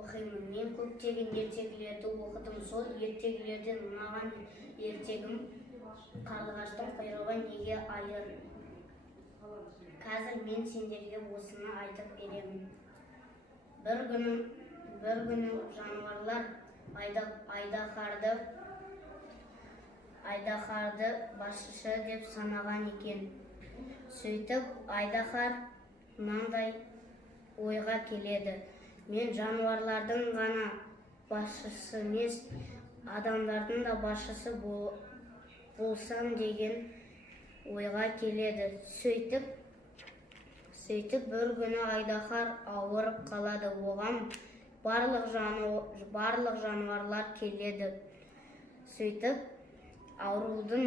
оқимын. Мен көптеген ертегілерді оқыдым. Сол ертегілерден маған ертегім қарлығаштың құйрығы неге айыр? Қазір мен сендерге осыны айтып беремін. Bir günü жануарлар айдаһарды басшы деп санаған екен. Сөйтіп айдаһар мынандай ойға келеді: мен жануарлардың ғана басшысы емес, адамдардың да басшысы болсам деген ойға келеді. Сөйтіп бір күні айдаһар ауырып қалады. Оған барлық жануарлар келеді. Сөйтіп аурудың